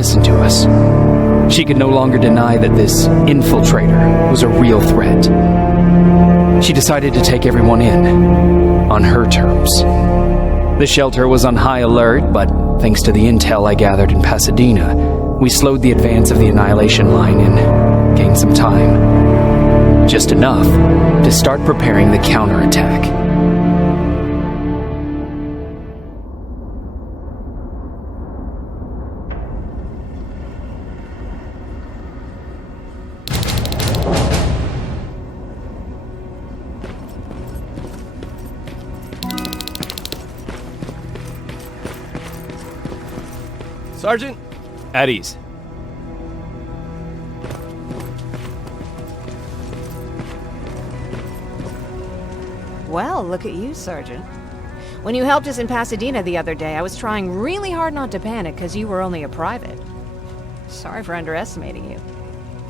listen to us. She could no longer deny that this infiltrator was a real threat. She decided to take everyone in, on her terms. The shelter was on high alert, but thanks to the intel I gathered in Pasadena, we slowed the advance of the Annihilation Line and gained some time. Just enough to start preparing the counterattack. Sergeant? At ease. Well, look at you, Sergeant. When you helped us in Pasadena the other day, I was trying really hard not to panic because you were only a private. Sorry for underestimating you.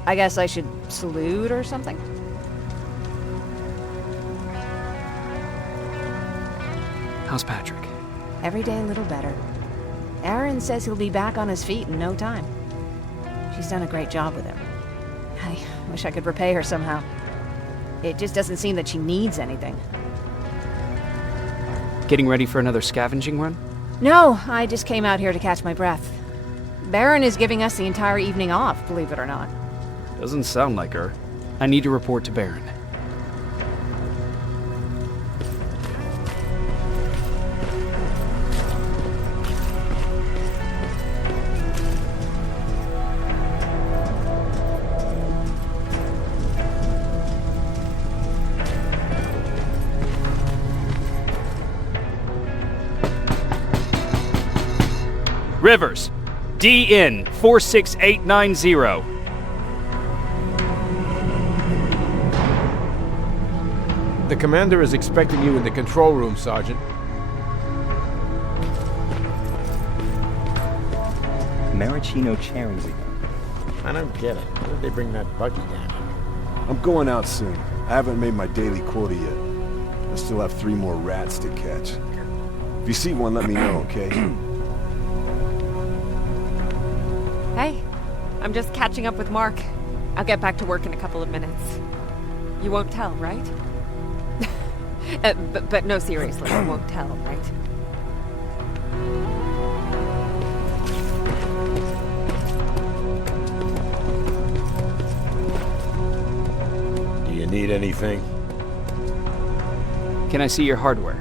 I guess I should salute or something? How's Patrick? Every day a little better. Aaron says he'll be back on his feet in no time. She's done a great job with him. I wish I could repay her somehow. It just doesn't seem that she needs anything. Getting ready for another scavenging run? No, I just came out here to catch my breath. Baron is giving us the entire evening off, believe it or not. Doesn't sound like her. I need to report to Baron. Rivers, DN 46890. The commander is expecting you in the control room, Sergeant. Maraschino cherries again. I don't get it. Why did they bring that buggy down? I'm going out soon. I haven't made my daily quota yet. I still have 3 more rats to catch. If you see one, let me know, okay? Hey, I'm just catching up with Mark. I'll get back to work in a couple of minutes. You won't tell, right? But no, seriously, you won't tell, right? Do you need anything? Can I see your hardware?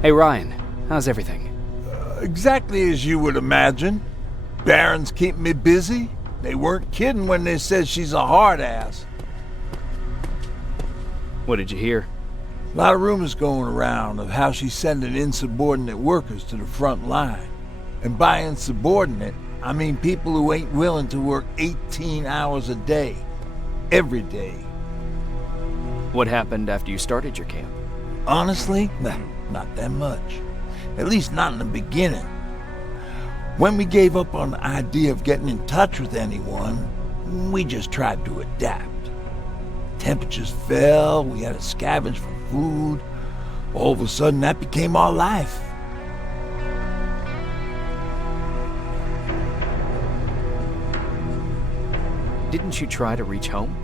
Hey Ryan, how's everything? Exactly as you would imagine. Baron's keeping me busy. They weren't kidding when they said she's a hard ass. What did you hear? A lot of rumors going around of how she's sending insubordinate workers to the front line. And by insubordinate, I mean people who ain't willing to work 18 hours a day. Every day. What happened after you started your camp? Honestly, not that much. At least not in the beginning. When we gave up on the idea of getting in touch with anyone, We just tried to adapt. Temperatures fell, we had to scavenge for food. All of a sudden, that became our life. Didn't you try to reach home?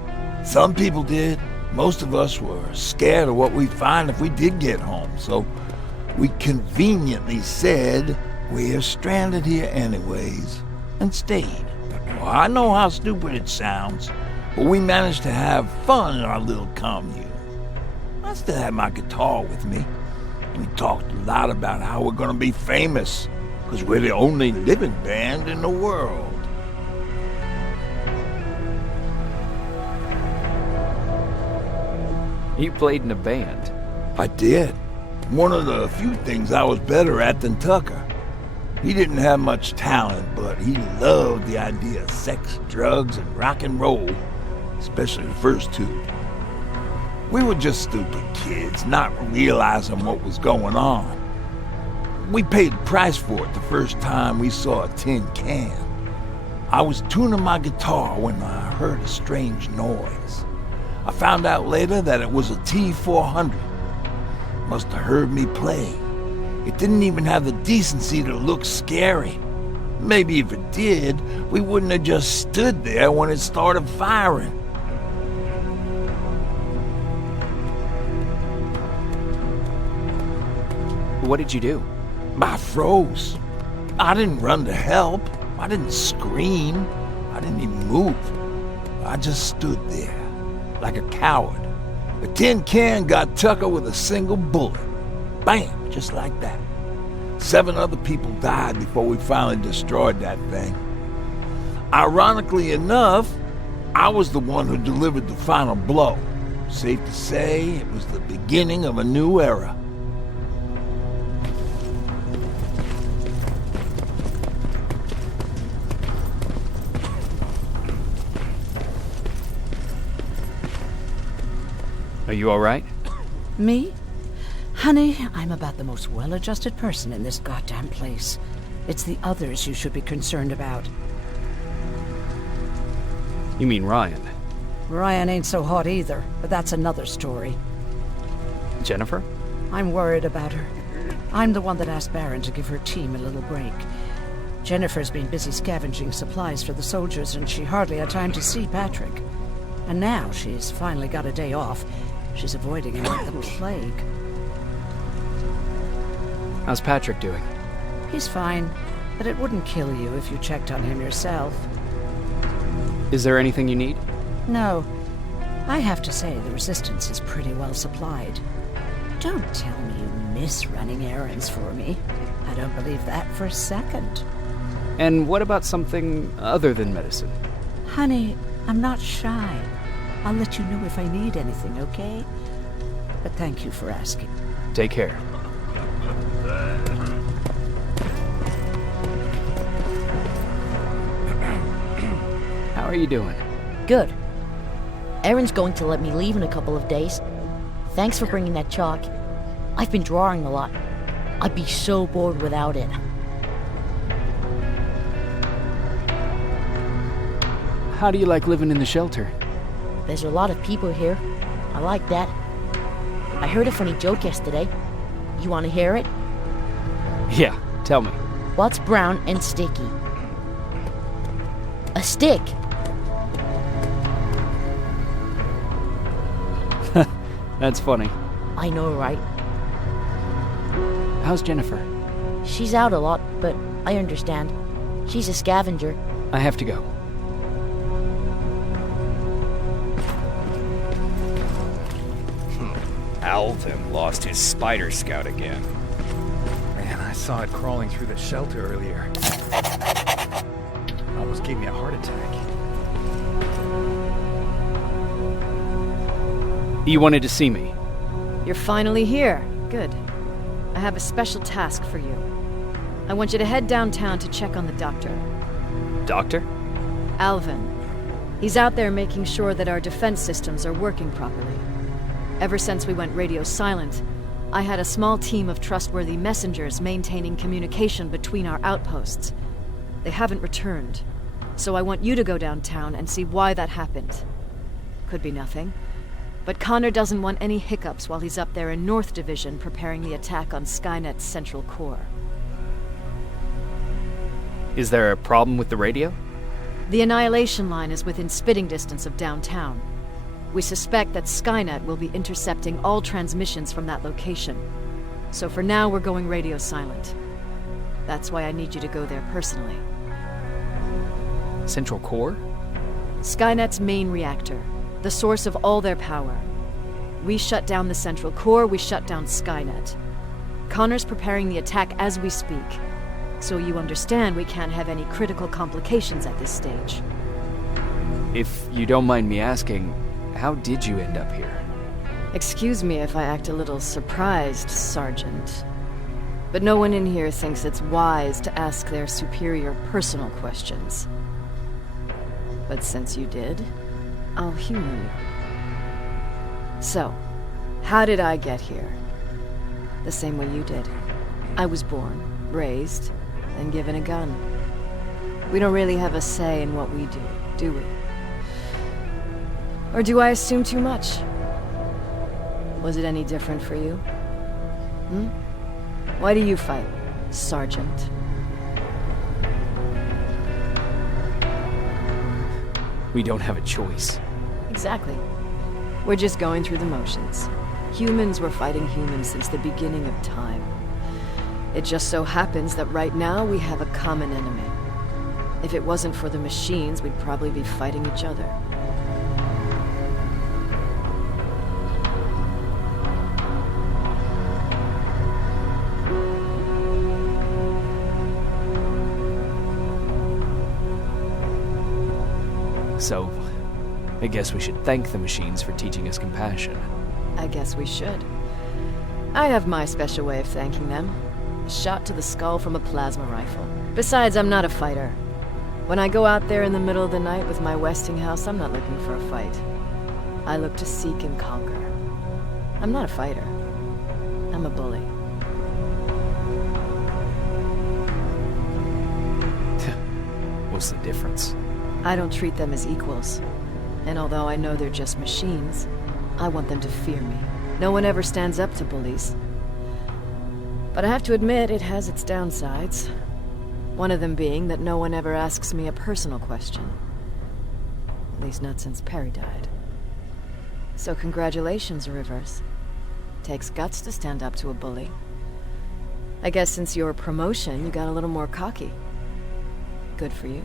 Some people did. Most of us were scared of what we'd find if we did get home, so we conveniently said we're stranded here anyways, and stayed. Well, I know how stupid it sounds, but we managed to have fun in our little commune. I still had my guitar with me. We talked a lot about how we're gonna be famous, because we're the only living band in the world. You played in a band. I did. One of the few things I was better at than Tucker. He didn't have much talent, but he loved the idea of sex, drugs, and rock and roll, especially the first two. We were just stupid kids, not realizing what was going on. We paid the price for it the first time we saw a tin can. I was tuning my guitar when I heard a strange noise. I found out later that it was a T-400. Must have heard me play. It didn't even have the decency to look scary. Maybe if it did, we wouldn't have just stood there when it started firing. What did you do? I froze. I didn't run to help. I didn't scream. I didn't even move. I just stood there, like a coward. The tin can got Tucker with a single bullet. Bam, just like that. 7 other people died before we finally destroyed that thing. Ironically enough, I was the one who delivered the final blow. Safe to say, it was the beginning of a new era. Are you all right? Me? Honey, I'm about the most well-adjusted person in this goddamn place. It's the others you should be concerned about. You mean Ryan? Ryan ain't so hot either, but that's another story. Jennifer? I'm worried about her. I'm the one that asked Baron to give her team a little break. Jennifer's been busy scavenging supplies for the soldiers, and she hardly had time to see Patrick. And now she's finally got a day off. She's avoiding him like the plague. How's Patrick doing? He's fine, but it wouldn't kill you if you checked on him yourself. Is there anything you need? No. I have to say the Resistance is pretty well supplied. Don't tell me you miss running errands for me. I don't believe that for a second. And what about something other than medicine? Honey, I'm not shy. I'll let you know if I need anything, okay? But thank you for asking. Take care. How are you doing? Good. Erin's going to let me leave in a couple of days. Thanks for bringing that chalk. I've been drawing a lot. I'd be so bored without it. How do you like living in the shelter? There's a lot of people here. I like that. I heard a funny joke yesterday. You want to hear it? Yeah, tell me. What's brown and sticky? A stick. That's funny. I know, right? How's Jennifer? She's out a lot, but I understand. She's a scavenger. I have to go. Alvin lost his spider scout again. Man, I saw it crawling through the shelter earlier. Almost gave me a heart attack. You wanted to see me? You're finally here. Good. I have a special task for you. I want you to head downtown to check on the doctor. Doctor? Alvin. He's out there making sure that our defense systems are working properly. Ever since we went radio silent, I had a small team of trustworthy messengers maintaining communication between our outposts. They haven't returned. So I want you to go downtown and see why that happened. Could be nothing. But Connor doesn't want any hiccups while he's up there in North Division preparing the attack on Skynet's central core. Is there a problem with the radio? The Annihilation line is within spitting distance of downtown. We suspect that Skynet will be intercepting all transmissions from that location. So for now, we're going radio silent. That's why I need you to go there personally. Central core? Skynet's main reactor, the source of all their power. We shut down the central core, we shut down Skynet. Connor's preparing the attack as we speak. So you understand we can't have any critical complications at this stage. If you don't mind me asking, how did you end up here? Excuse me if I act a little surprised, Sergeant. But no one in here thinks it's wise to ask their superior personal questions. But since you did, I'll humor you. So, how did I get here? The same way you did. I was born, raised, and given a gun. We don't really have a say in what we do we? Or do I assume too much? Was it any different for you? Why do you fight, Sergeant? We don't have a choice. Exactly. We're just going through the motions. Humans were fighting humans since the beginning of time. It just so happens that right now we have a common enemy. If it wasn't for the machines, we'd probably be fighting each other. So, I guess we should thank the machines for teaching us compassion. I guess we should. I have my special way of thanking them. A shot to the skull from a plasma rifle. Besides, I'm not a fighter. When I go out there in the middle of the night with my Westinghouse, I'm not looking for a fight. I look to seek and conquer. I'm not a fighter. I'm a bully. What's the difference? I don't treat them as equals. And although I know they're just machines, I want them to fear me. No one ever stands up to bullies. But I have to admit, it has its downsides. One of them being that no one ever asks me a personal question. At least not since Perry died. So congratulations, Rivers. Takes guts to stand up to a bully. I guess since your promotion, you got a little more cocky. Good for you.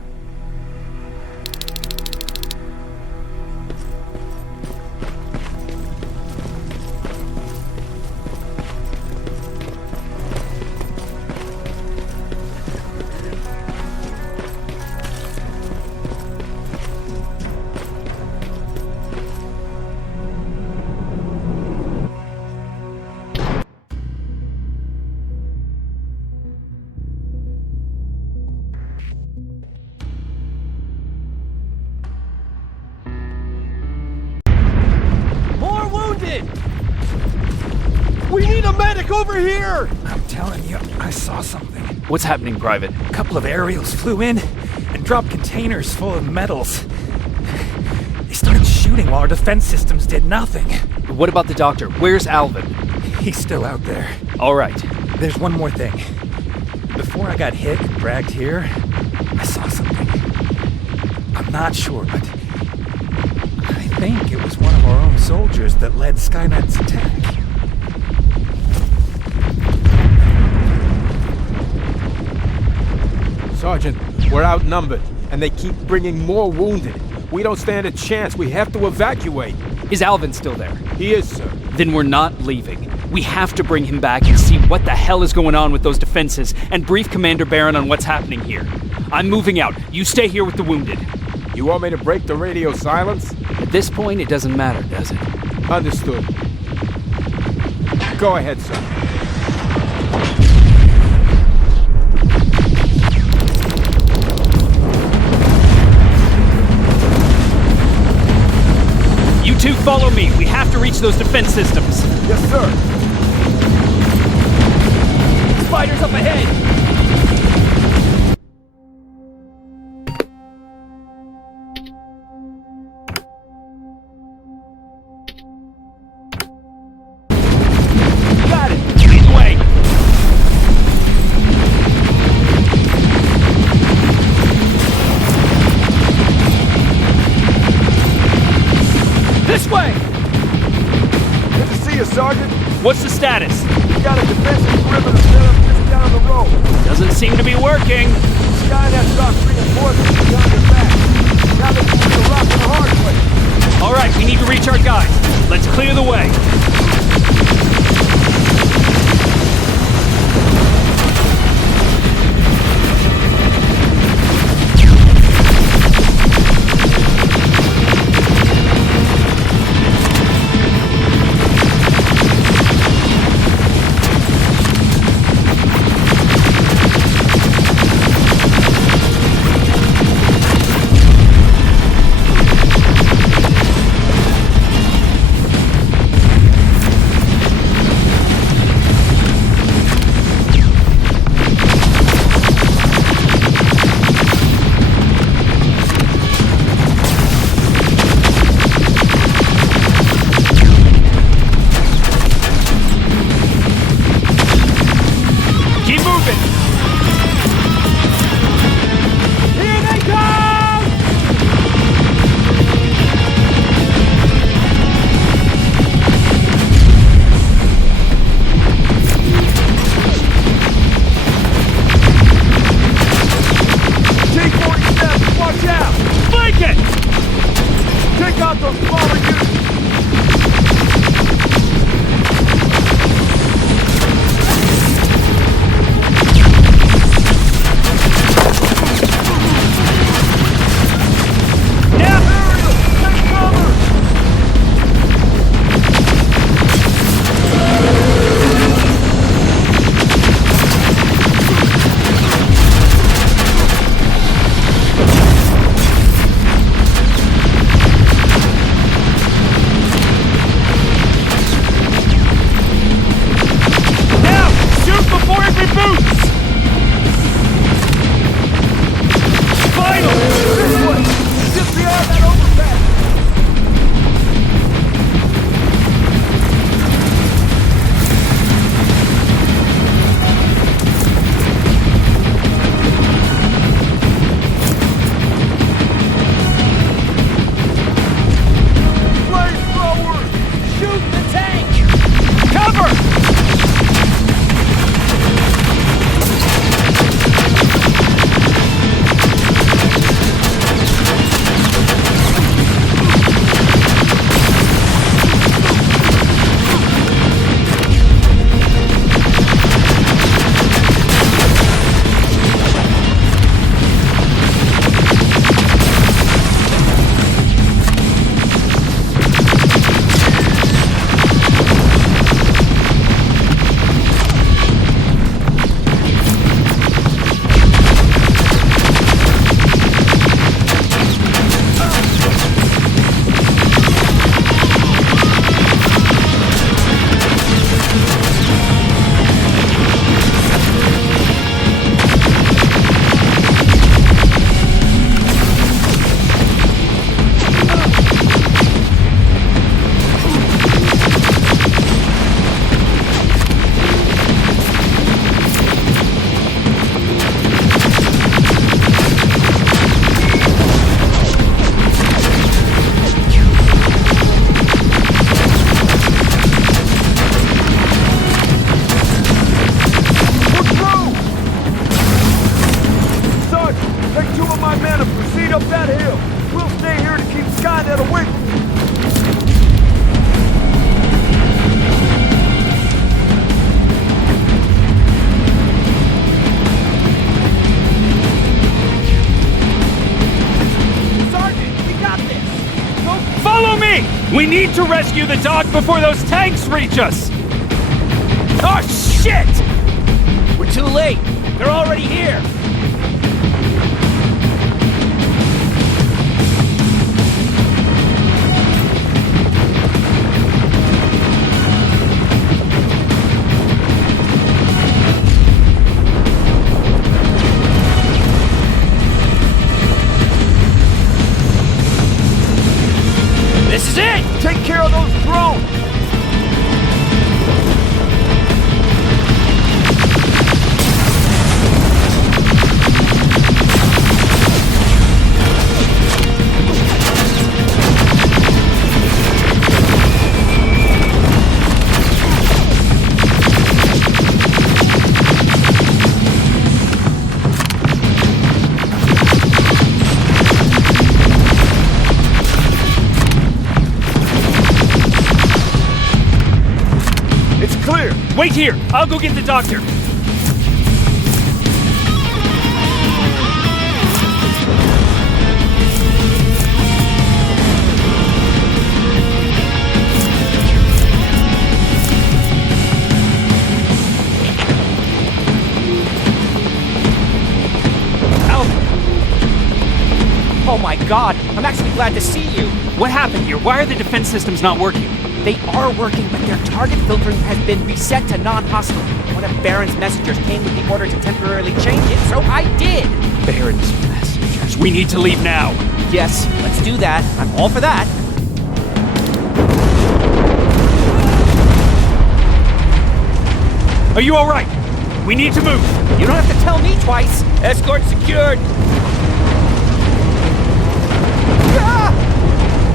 We need a medic over here! I'm telling you, I saw something. What's happening, Private? A couple of aerials flew in and dropped containers full of metals. They started shooting while our defense systems did nothing. What about the doctor? Where's Alvin? He's still out there. All right. There's one more thing. Before I got hit and dragged here, I saw something. I'm not sure, but I think it was one of our own soldiers that led Skynet's attack. Sergeant, we're outnumbered, and they keep bringing more wounded. We don't stand a chance. We have to evacuate. Is Alvin still there? He is, sir. Then we're not leaving. We have to bring him back and see what the hell is going on with those defenses and brief Commander Barron on what's happening here. I'm moving out. You stay here with the wounded. You want me to break the radio silence? At this point, it doesn't matter, does it? Understood. Go ahead, sir. You two follow me. We have to reach those defense systems. Yes, sir. Spiders up ahead! you, Sergeant. What's the status? We got a defensive perimeter set up just down the road. Doesn't seem to be working. Skynet stock reinforcements behind your back. Now they're moving the rock in the hard place. All right, we need to reach our guys. Let's clear the way. We need to rescue the dock before those tanks reach us! Oh, shit! We're too late. They're already here. This is it! Take care of those drones! clear! Wait here! I'll go get the doctor! Oh my god, I'm actually glad to see you. What happened here? Why are the defense systems not working? They are working, but their target filtering has been reset to non-hostile. One of Baron's messengers came with the order to temporarily change it, so I did. Baron's messengers. We need to leave now. Yes, let's do that. I'm all for that. Are you all right? We need to move. You don't have to tell me twice. Escort secured.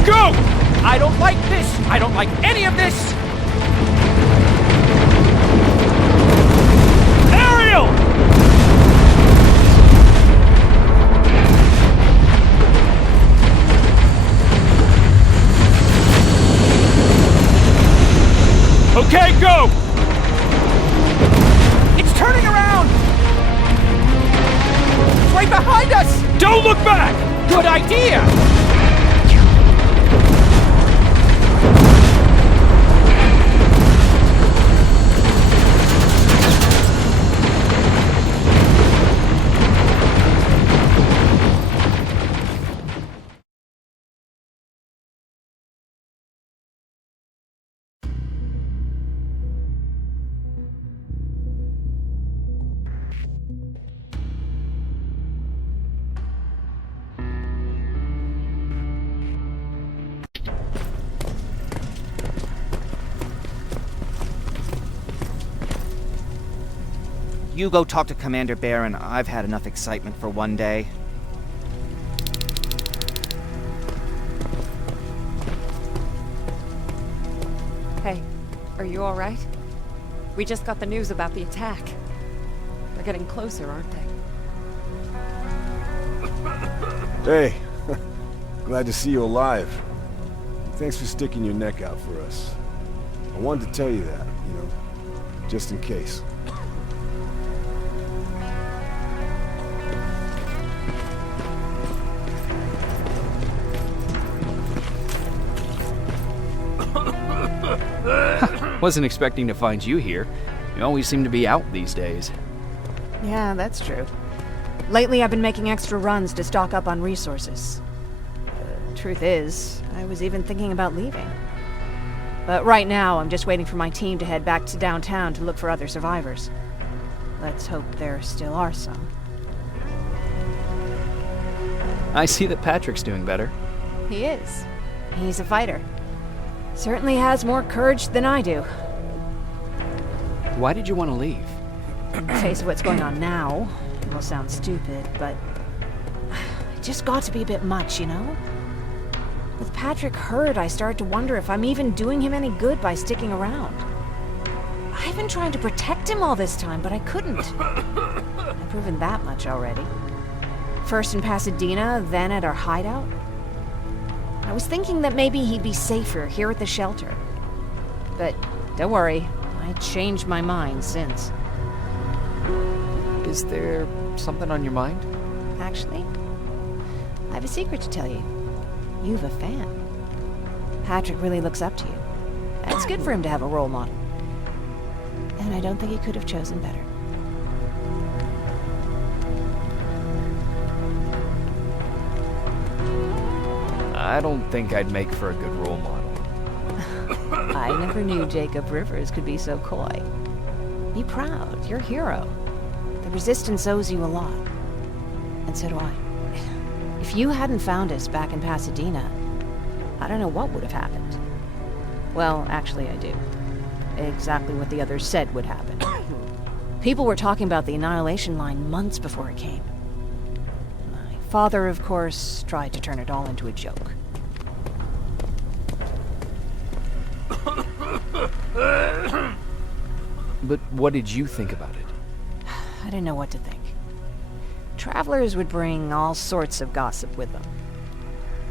Go! I don't like this! I don't like any of this! Ariel! Okay, go! It's turning around! It's right behind us! Don't look back! Good idea! You go talk to Commander Baron. I've had enough excitement for one day. Hey, are you all right? We just got the news about the attack. They're getting closer, aren't they? Hey, glad to see you alive. Thanks for sticking your neck out for us. I wanted to tell you that, just in case. Wasn't expecting to find you here. You always seem to be out these days. Yeah, that's true. Lately, I've been making extra runs to stock up on resources. Truth is, I was even thinking about leaving. But right now, I'm just waiting for my team to head back to downtown to look for other survivors. Let's hope there still are some. I see that Patrick's doing better. He is. He's a fighter. Certainly has more courage than I do. Why did you want to leave? In the face of what's going on now, it will sound stupid, but it just got to be a bit much, With Patrick hurt, I started to wonder if I'm even doing him any good by sticking around. I've been trying to protect him all this time, but I couldn't. I've proven that much already. First in Pasadena, then at our hideout. I was thinking that maybe he'd be safer here at the shelter. But don't worry, I changed my mind since. Is there something on your mind? Actually, I have a secret to tell you. You've a fan. Patrick really looks up to you. It's good for him to have a role model. And I don't think he could have chosen better. I don't think I'd make for a good role model. I never knew Jacob Rivers could be so coy. Be proud, you're a hero. The Resistance owes you a lot. And so do I. If you hadn't found us back in Pasadena, I don't know what would have happened. Well, actually I do. Exactly what the others said would happen. People were talking about the Annihilation Line months before it came. My father, of course, tried to turn it all into a joke. But what did you think about it? I didn't know what to think. Travelers would bring all sorts of gossip with them.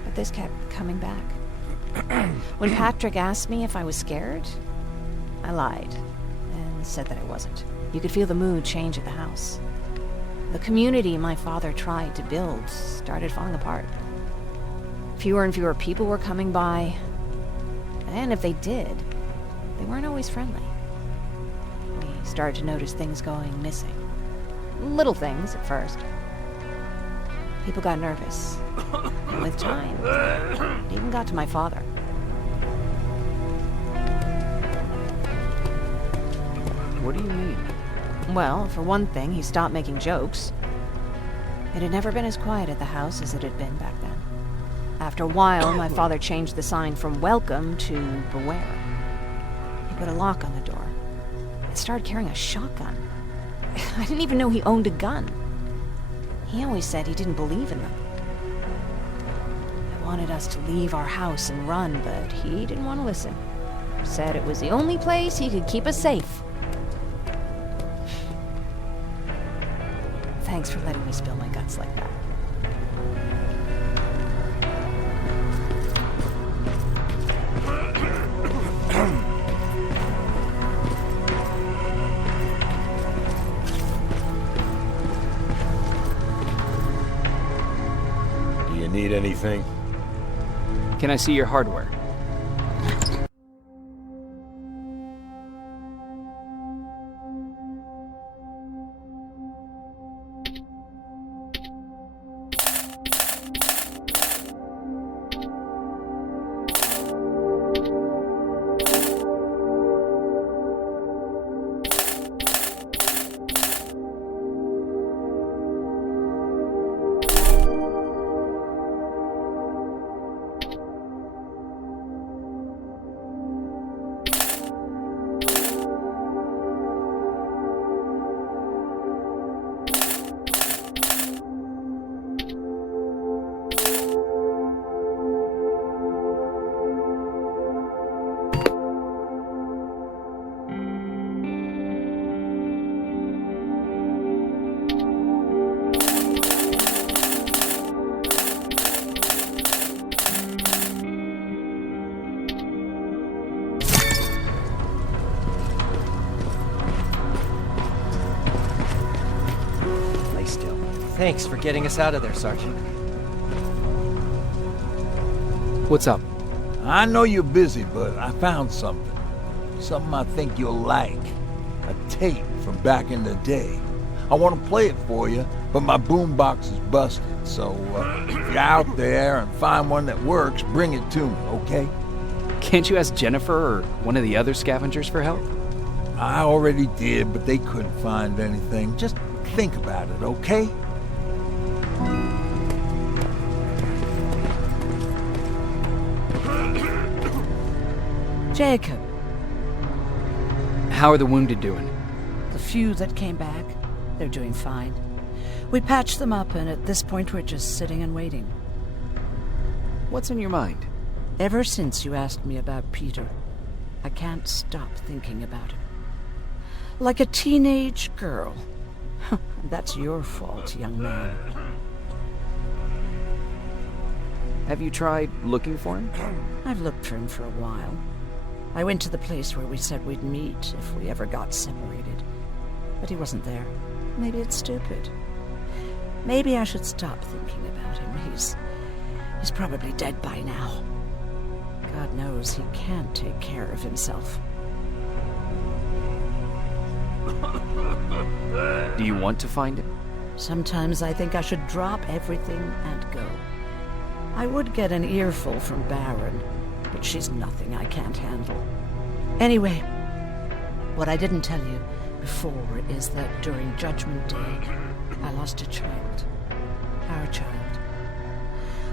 But this kept coming back. When Patrick asked me if I was scared, I lied. friends said that I wasn't. You could feel the mood change at the house. The community my father tried to build started falling apart. Fewer and fewer people were coming by, and if they did, they weren't always friendly. We started to notice things going missing. Little things at first. People got nervous. And with time, it even got to my father. What do you mean? Well, for one thing, he stopped making jokes. It had never been as quiet at the house as it had been back then. After a while, my father changed the sign from welcome to beware. He put a lock on the door and started carrying a shotgun. I didn't even know he owned a gun. He always said he didn't believe in them. I wanted us to leave our house and run, but he didn't want to listen. Said it was the only place he could keep us safe. Thanks for letting me spill my guts like that. Do you need anything? Can I see your hardware? Thanks for getting us out of there, Sergeant. What's up? I know you're busy, but I found something. Something I think you'll like. A tape from back in the day. I want to play it for you, but my boombox is busted, so if you're out there and find one that works, bring it to me, okay? Can't you ask Jennifer or one of the other scavengers for help? I already did, but they couldn't find anything. Just think about it, okay? Jacob. How are the wounded doing? The few that came back, they're doing fine. We patched them up, and at this point we're just sitting and waiting. What's on your mind? Ever since you asked me about Peter, I can't stop thinking about him. Like a teenage girl. That's your fault, young man. Have you tried looking for him? I've looked for him for a while. I went to the place where we said we'd meet if we ever got separated. But he wasn't there. Maybe it's stupid. Maybe I should stop thinking about him. He's probably dead by now. God knows he can't take care of himself. Do you want to find him? Sometimes I think I should drop everything and go. I would get an earful from Baron, but she's nothing I can't handle. Anyway, what I didn't tell you before is that during Judgment Day, I lost a child. Our child.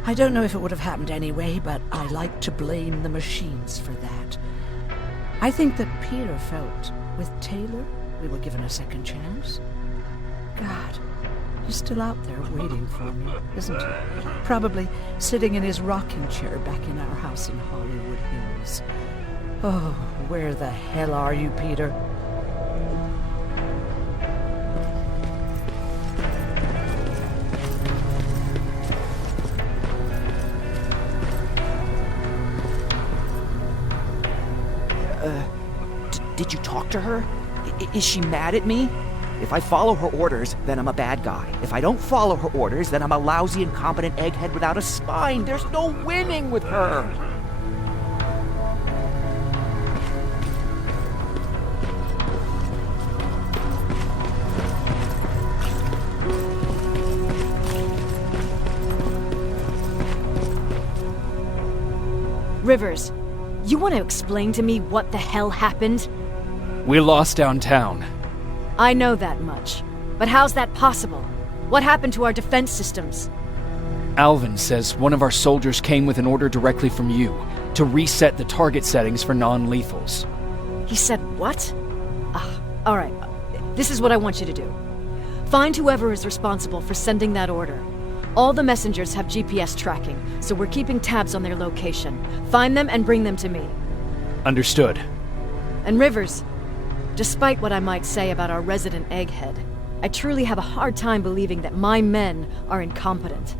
I don't know if it would have happened anyway, but I like to blame the machines for that. I think that Peter felt with Taylor we were given a second chance. God, he's still out there waiting for me, isn't he? Probably sitting in his rocking chair back in our house in Hollywood Hills. Oh, where the hell are you, Peter? Did you talk to her? Is she mad at me? If I follow her orders, then I'm a bad guy. If I don't follow her orders, then I'm a lousy, incompetent egghead without a spine. There's no winning with her. Rivers, you want to explain to me what the hell happened? We lost downtown. I know that much. But how's that possible? What happened to our defense systems? Alvin says one of our soldiers came with an order directly from you to reset the target settings for non-lethals. He said what? All right. This is what I want you to do. Find whoever is responsible for sending that order. All the messengers have GPS tracking, so we're keeping tabs on their location. Find them and bring them to me. Understood. And Rivers, despite what I might say about our resident egghead, I truly have a hard time believing that my men are incompetent.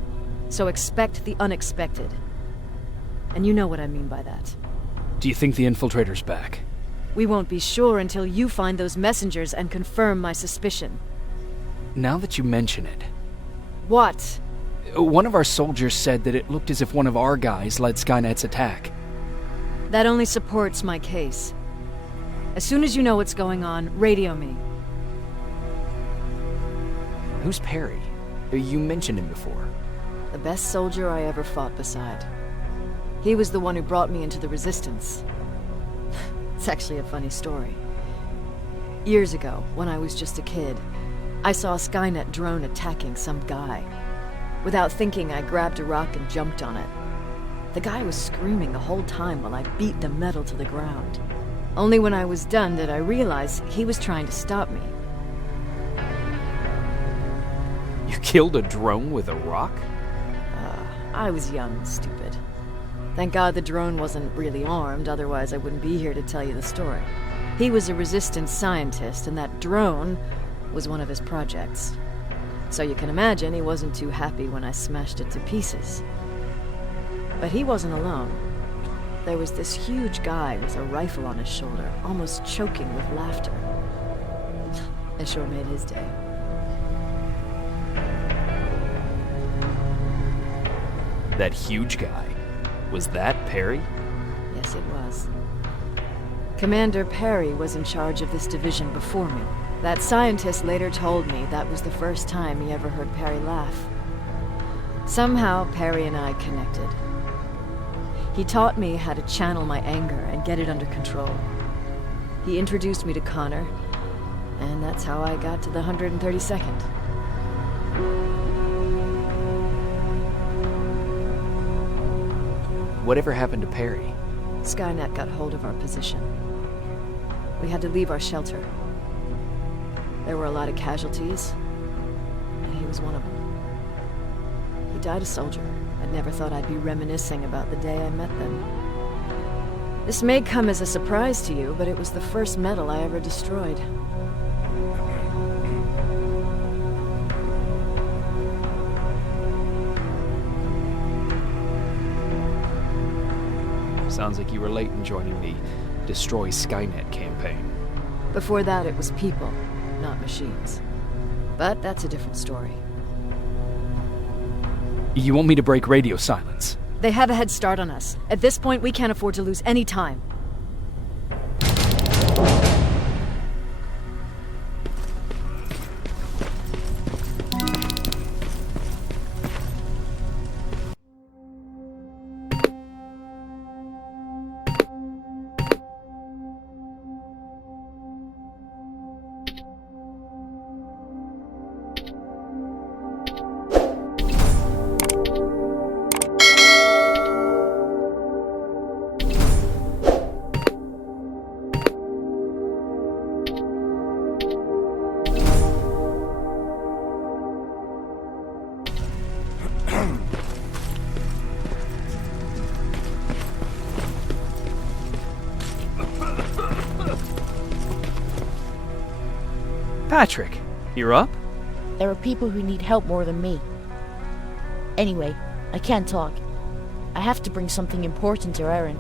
So expect the unexpected. And you know what I mean by that. Do you think the infiltrator's back? We won't be sure until you find those messengers and confirm my suspicion. Now that you mention it... What? One of our soldiers said that it looked as if one of our guys led Skynet's attack. That only supports my case. As soon as you know what's going on, radio me. Who's Perry? You mentioned him before. The best soldier I ever fought beside. He was the one who brought me into the Resistance. It's actually a funny story. Years ago, when I was just a kid, I saw a Skynet drone attacking some guy. Without thinking, I grabbed a rock and jumped on it. The guy was screaming the whole time while I beat the metal to the ground. Only when I was done did I realize he was trying to stop me. You killed a drone with a rock? I was young and stupid. Thank God the drone wasn't really armed, otherwise I wouldn't be here to tell you the story. He was a Resistance scientist, and that drone was one of his projects. So you can imagine he wasn't too happy when I smashed it to pieces. But he wasn't alone. There was this huge guy with a rifle on his shoulder, almost choking with laughter. I sure made his day. That huge guy. Was that Perry? Yes, it was. Commander Perry was in charge of this division before me. That scientist later told me that was the first time he ever heard Perry laugh. Somehow, Perry and I connected. He taught me how to channel my anger and get it under control. He introduced me to Connor, and that's how I got to the 132nd. Whatever happened to Perry? Skynet got hold of our position. We had to leave our shelter. There were a lot of casualties, and he was one of them. He died a soldier. I'd never thought I'd be reminiscing about the day I met them. This may come as a surprise to you, but it was the first medal I ever destroyed. Sounds like you were late in joining the Destroy Skynet campaign. Before that, it was people, not machines. But that's a different story. You want me to break radio silence? They have a head start on us. At this point, we can't afford to lose any time. Patrick, you're up? There are people who need help more than me. Anyway, I can't talk. I have to bring something important to Erin.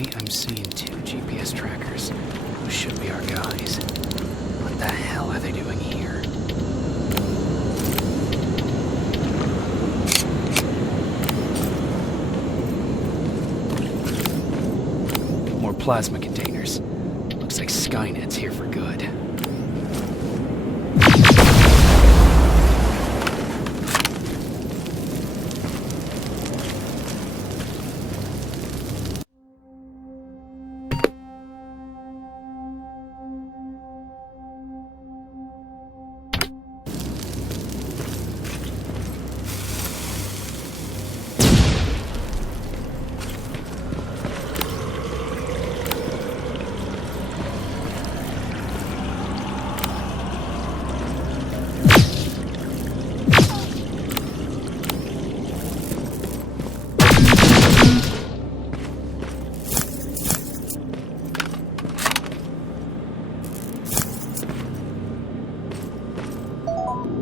Okay, I'm seeing 2 GPS trackers. Those should be our guys. What the hell are they doing here? More plasma containers. Looks like Skynet's here for good.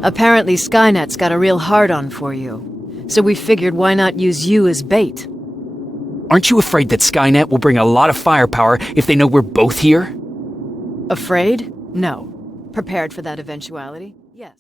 Apparently Skynet's got a real hard-on for you. So we figured why not use you as bait? Aren't you afraid that Skynet will bring a lot of firepower if they know we're both here? Afraid? No. Prepared for that eventuality? Yes.